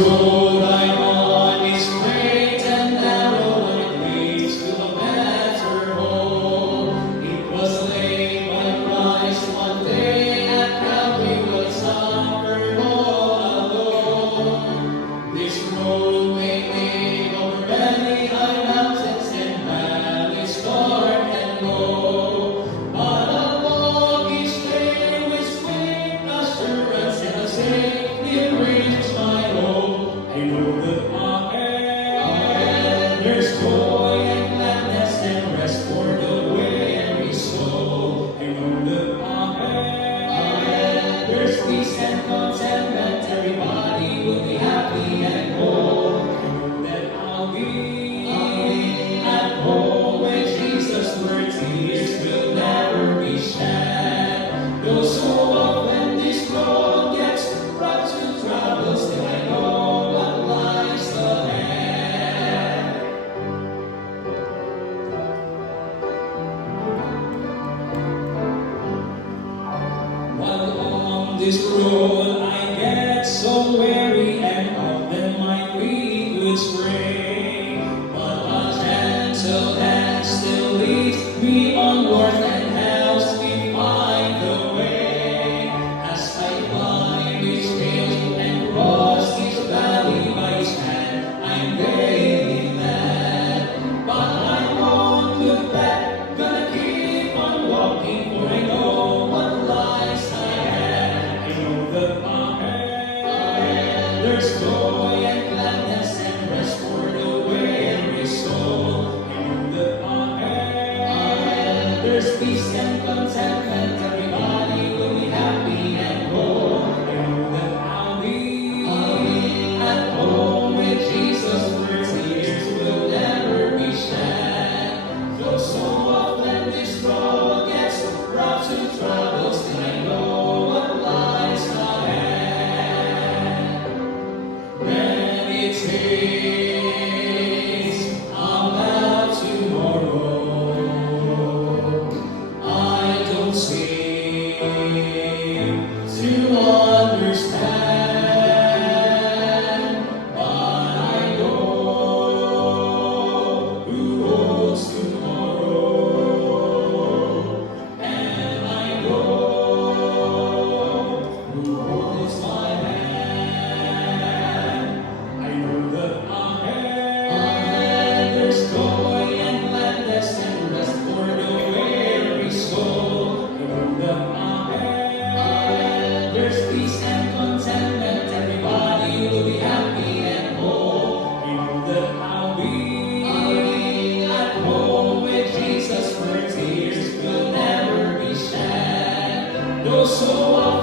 road I'm on is straight and narrow, and it leads to a better home. It was laid by Christ one day at Calvary, but suffered all alone. This road may lead over many high mountains and valleys dark and low, but along each day with sweet assurance and a safety reach my home. I know that ahead there's joy and gladness and rest for the weary soul. I know that ahead there's peace and contentment. Everybody will be happy and whole. I know that I'll be at home with Jesus, where tears will never be shed. Though so often this road gets rough to travel, still I know what lies ahead. While on this road I get so weary, and often my feet would stray, but a gentle hand still leads me onward and helps me find the way. As I climb each hill and cross each valley by His hand, I'm daily led. But I won't look back, gonna keep on walking, for I know what lies ahead. I know that ahead there's joy and gladness and rest for the weary soul. I know that ahead there's peace and contentment. Everybody will be happy and whole. I know that I'll be at home with Jesus, where tears will never be shed. Though so often this road gets rough to travel, still I know what lies ahead. Meditate about tomorrow. I don't seem to understand, but I know who holds tomorrow, and I know who holds my hand. I know that ahead there's joy and gladness and rest for the weary soul. I know that ahead there's peace and contentment. Everybody will be happy and whole. I know that I'll be at home with Jesus, where tears will never be shed. Though so often